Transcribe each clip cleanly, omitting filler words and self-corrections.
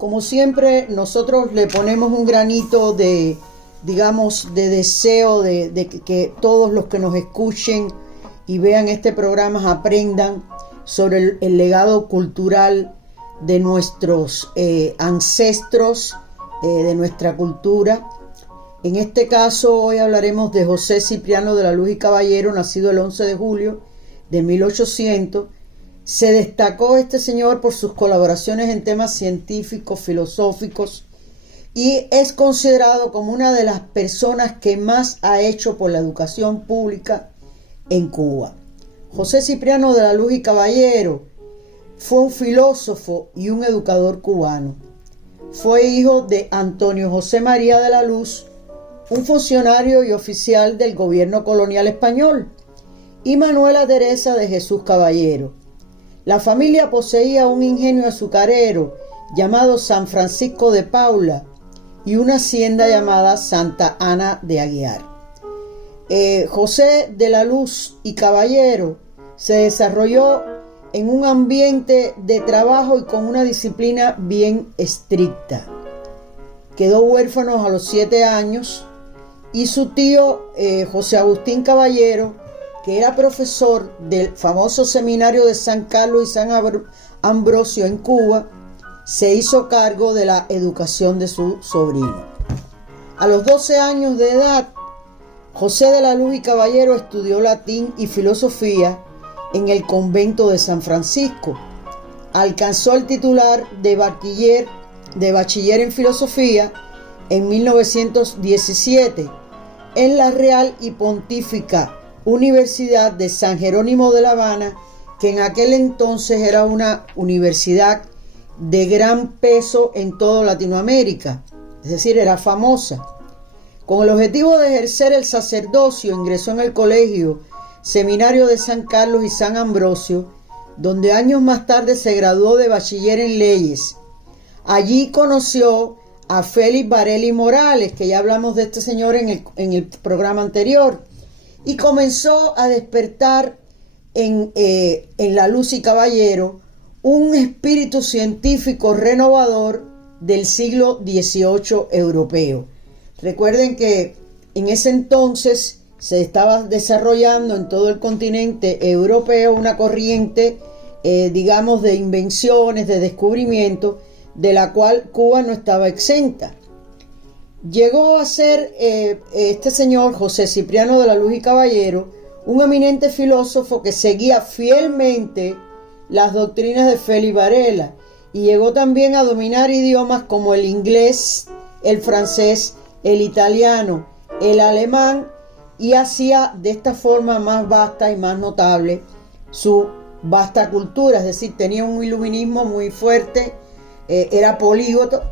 Como siempre, nosotros le ponemos un granito de, digamos, de deseo de que todos los que nos escuchen y vean este programa aprendan sobre el legado cultural de nuestros ancestros, de nuestra cultura. En este caso, hoy hablaremos de José Cipriano de la Luz y Caballero, nacido el 11 de julio de 1800. Se destacó este señor por sus colaboraciones en temas científicos, filosóficos, y es considerado como una de las personas que más ha hecho por la educación pública en Cuba. José Cipriano de la Luz y Caballero fue un filósofo y un educador cubano. Fue hijo de Antonio José María de la Luz, un funcionario y oficial del gobierno colonial español, y Manuela Teresa de Jesús Caballero. La familia poseía un ingenio azucarero llamado San Francisco de Paula y una hacienda llamada Santa Ana de Aguiar. José de la Luz y Caballero se desarrolló en un ambiente de trabajo y con una disciplina bien estricta. Quedó huérfano a los 7 años y su tío José Agustín Caballero, que era profesor del famoso seminario de San Carlos y San Ambrosio en Cuba, se hizo cargo de la educación de su sobrino. A los 12 años de edad, José de la Luz y Caballero estudió latín y filosofía en el convento de San Francisco. Alcanzó el titular de bachiller en filosofía en 1917 en la Real y Pontífica Universidad de San Jerónimo de La Habana, que en aquel entonces era una universidad de gran peso en toda Latinoamérica, es decir, era famosa. Con el objetivo de ejercer el sacerdocio, ingresó en el colegio Seminario de San Carlos y San Ambrosio, donde años más tarde se graduó de bachiller en leyes. Allí conoció a Félix Varela Morales, que ya hablamos de este señor en el programa anterior, y comenzó a despertar en la Luz y Caballero un espíritu científico renovador del siglo XVIII europeo. Recuerden que en ese entonces se estaba desarrollando en todo el continente europeo una corriente, digamos, de invenciones, de descubrimiento, de la cual Cuba no estaba exenta. Llegó a ser este señor José Cipriano de la Luz y Caballero un eminente filósofo que seguía fielmente las doctrinas de Félix Varela, y llegó también a dominar idiomas como el inglés, el francés, el italiano, el alemán, y hacía de esta forma más vasta y más notable su vasta cultura, es decir, tenía un iluminismo muy fuerte, era políglota,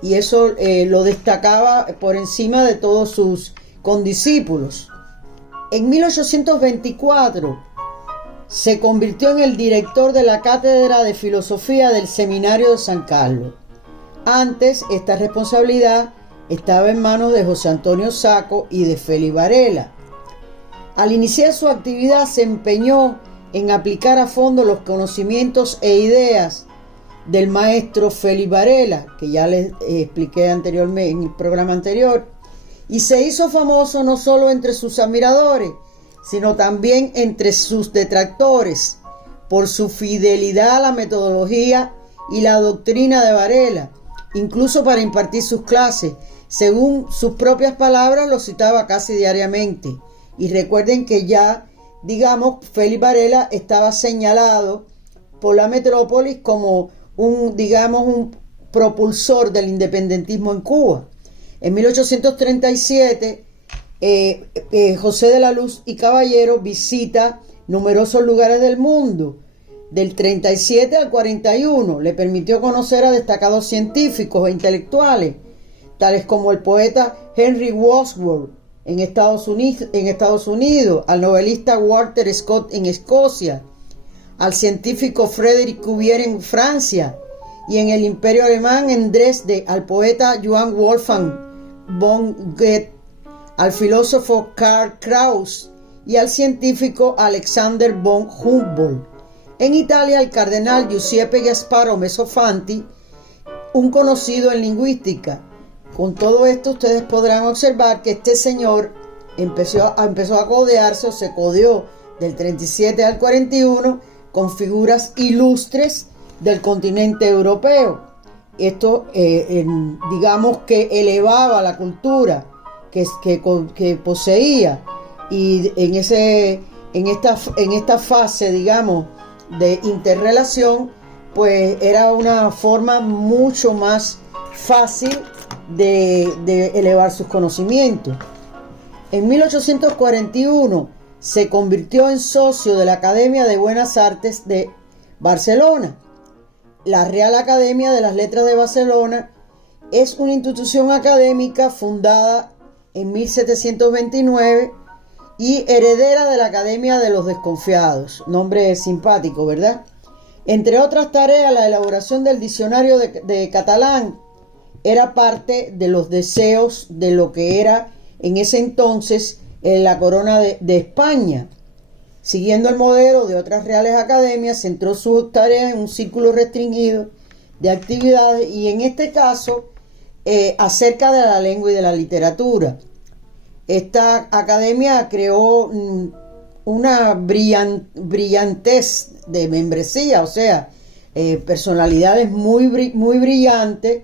y eso lo destacaba por encima de todos sus condiscípulos. En 1824 se convirtió en el director de la Cátedra de Filosofía del Seminario de San Carlos. Antes, esta responsabilidad estaba en manos de José Antonio Saco y de Félix Varela. Al iniciar su actividad se empeñó en aplicar a fondo los conocimientos e ideas del maestro Félix Varela, que ya les expliqué anteriormente en el programa anterior, y se hizo famoso no solo entre sus admiradores, sino también entre sus detractores, por su fidelidad a la metodología y la doctrina de Varela, incluso para impartir sus clases. Según sus propias palabras, lo citaba casi diariamente. Y recuerden que ya, digamos, Félix Varela estaba señalado por la metrópolis como un propulsor del independentismo en Cuba. En 1837, José de la Luz y Caballero visita numerosos lugares del mundo. Del 37 al 41 le permitió conocer a destacados científicos e intelectuales, tales como el poeta Henry Wadsworth en Estados Unidos, al novelista Walter Scott en Escocia, al científico Frédéric Cuvier en Francia, y en el Imperio Alemán en Dresde al poeta Johann Wolfgang von Goethe, al filósofo Karl Kraus y al científico Alexander von Humboldt. En Italia, al cardenal Giuseppe Gasparo Mesofanti, un conocido en lingüística. Con todo esto ustedes podrán observar que este señor empezó a codearse o se codeó del 37 al 41 con figuras ilustres del continente europeo. Esto digamos que elevaba la cultura que poseía, y en esta fase, digamos, de interrelación, pues era una forma mucho más fácil de elevar sus conocimientos. En 1841 se convirtió en socio de la Academia de Buenas Artes de Barcelona. La Real Academia de las Letras de Barcelona es una institución académica fundada en 1729 y heredera de la Academia de los Desconfiados. Nombre simpático, ¿verdad? Entre otras tareas, la elaboración del diccionario de catalán era parte de los deseos de lo que era en ese entonces la corona de España. Siguiendo el modelo de otras reales academias, centró sus tareas en un círculo restringido de actividades y en este caso acerca de la lengua y de la literatura. Esta academia creó una brillantez de membresía, o sea, personalidades muy brillantes,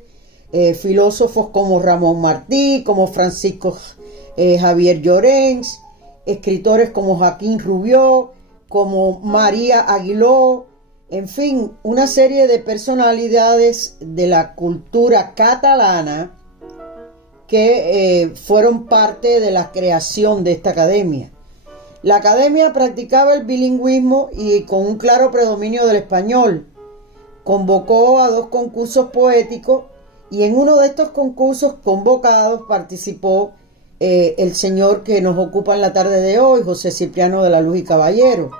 filósofos como Ramón Martí, como Francisco Javier Llorens, escritores como Joaquín Rubió, como María Aguiló, en fin, una serie de personalidades de la cultura catalana que fueron parte de la creación de esta academia. La academia practicaba el bilingüismo y con un claro predominio del español. Convocó a 2 concursos poéticos y en uno de estos concursos convocados participó el señor que nos ocupa en la tarde de hoy, José Cipriano de la Luz y Caballero.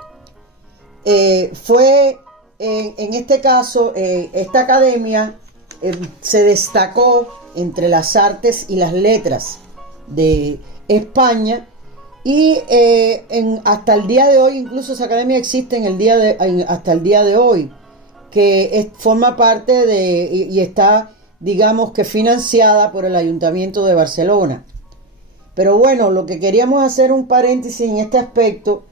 Fue en este caso, esta academia se destacó entre las artes y las letras de España y hasta el día de hoy, incluso esa academia existe hasta el día de hoy, que forma parte y está, digamos, que financiada por el Ayuntamiento de Barcelona. Pero bueno, lo que queríamos hacer un paréntesis en este aspecto,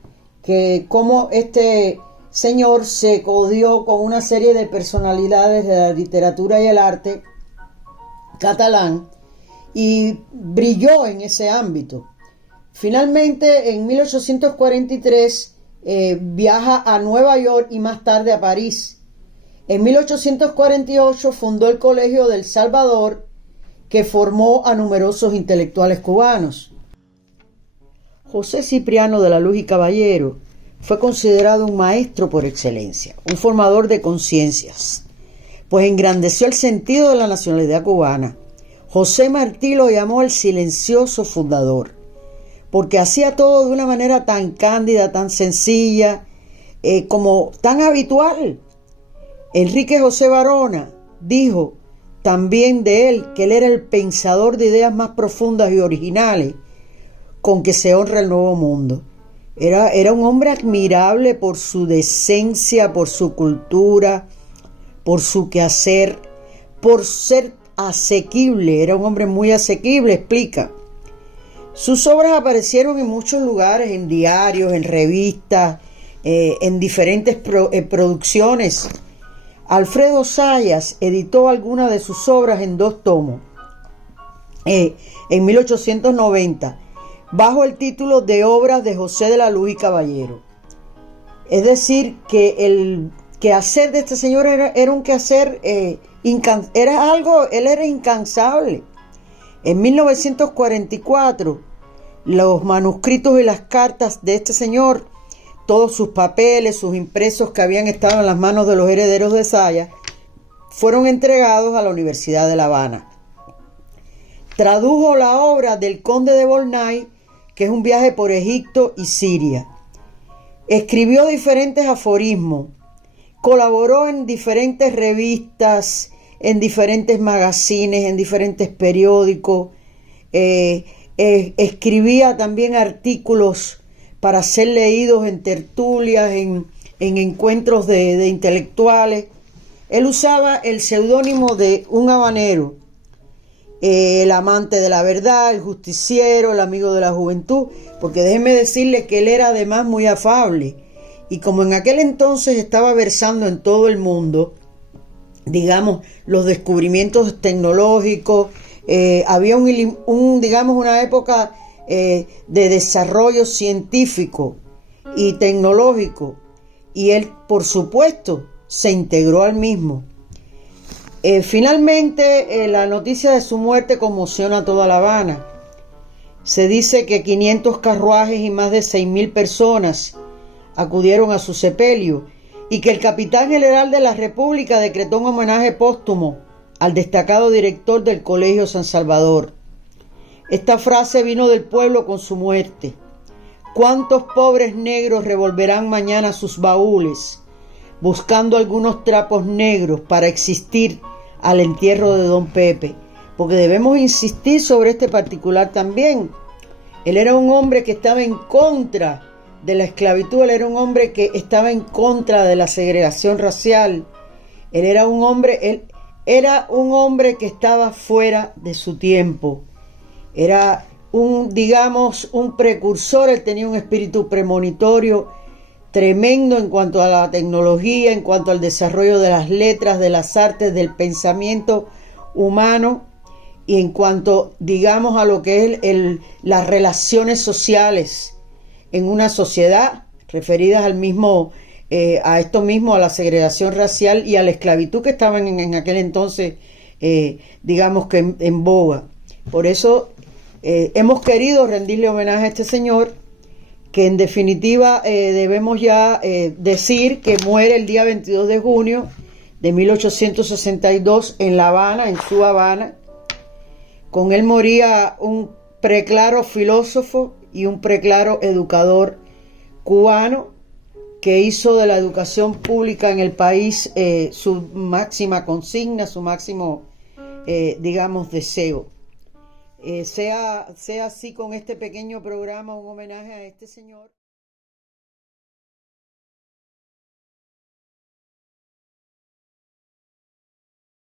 que cómo este señor se codió con una serie de personalidades de la literatura y el arte catalán y brilló en ese ámbito. Finalmente, en 1843 viaja a Nueva York y más tarde a París. En 1848 fundó el Colegio del Salvador, que formó a numerosos intelectuales cubanos. José Cipriano de la Luz y Caballero fue considerado un maestro por excelencia, un formador de conciencias, pues engrandeció el sentido de la nacionalidad cubana. José Martí lo llamó el silencioso fundador, porque hacía todo de una manera tan cándida, tan sencilla, como tan habitual. Enrique José Varona dijo también de él que él era el pensador de ideas más profundas y originales con que se honra el nuevo mundo. Era un hombre admirable por su decencia, por su cultura, por su quehacer, por ser asequible. Era un hombre muy asequible, explica. Sus obras aparecieron en muchos lugares, en diarios, en revistas, en diferentes producciones. Alfredo Zayas editó algunas de sus obras en 2 tomos en 1890, bajo el título de Obras de José de la Luz y Caballero. Es decir, que el quehacer de este señor era un quehacer, él era incansable. En 1944, los manuscritos y las cartas de este señor, todos sus papeles, sus impresos que habían estado en las manos de los herederos de Zayas, fueron entregados a la Universidad de La Habana. Tradujo la obra del Conde de Volnay, que es un viaje por Egipto y Siria. Escribió diferentes aforismos, colaboró en diferentes revistas, en diferentes magazines, en diferentes periódicos, escribía también artículos para ser leídos en tertulias, en encuentros de intelectuales. Él usaba el seudónimo de un habanero, el amante de la verdad, el justiciero, el amigo de la juventud, porque déjenme decirles que él era además muy afable. Y como en aquel entonces estaba versando en todo el mundo, digamos, los descubrimientos tecnológicos, había digamos, una época de desarrollo científico y tecnológico, y él, por supuesto, se integró al mismo. Finalmente, la noticia de su muerte conmociona a toda La Habana. Se dice que 500 carruajes y más de 6.000 personas acudieron a su sepelio y que el capitán general de la República decretó un homenaje póstumo al destacado director del Colegio San Salvador. Esta frase vino del pueblo con su muerte. ¿Cuántos pobres negros revolverán mañana sus baúles, buscando algunos trapos negros para existir al entierro de don Pepe? Porque debemos insistir sobre este particular también. Él era un hombre que estaba en contra de la esclavitud, él era un hombre que estaba en contra de la segregación racial. Él era un hombre que estaba fuera de su tiempo. Era un precursor, él tenía un espíritu premonitorio tremendo en cuanto a la tecnología, en cuanto al desarrollo de las letras, de las artes, del pensamiento humano, y en cuanto, digamos, a lo que es las relaciones sociales en una sociedad, referidas al mismo, a esto mismo, a la segregación racial y a la esclavitud que estaban en aquel entonces, digamos que en boga. Por eso hemos querido rendirle homenaje a este señor, que en definitiva debemos ya decir que muere el día 22 de junio de 1862 en La Habana, en su Habana. Con él moría un preclaro filósofo y un preclaro educador cubano, que hizo de la educación pública en el país su máxima consigna, su máximo, digamos, deseo. Sea así con este pequeño programa un homenaje a este señor.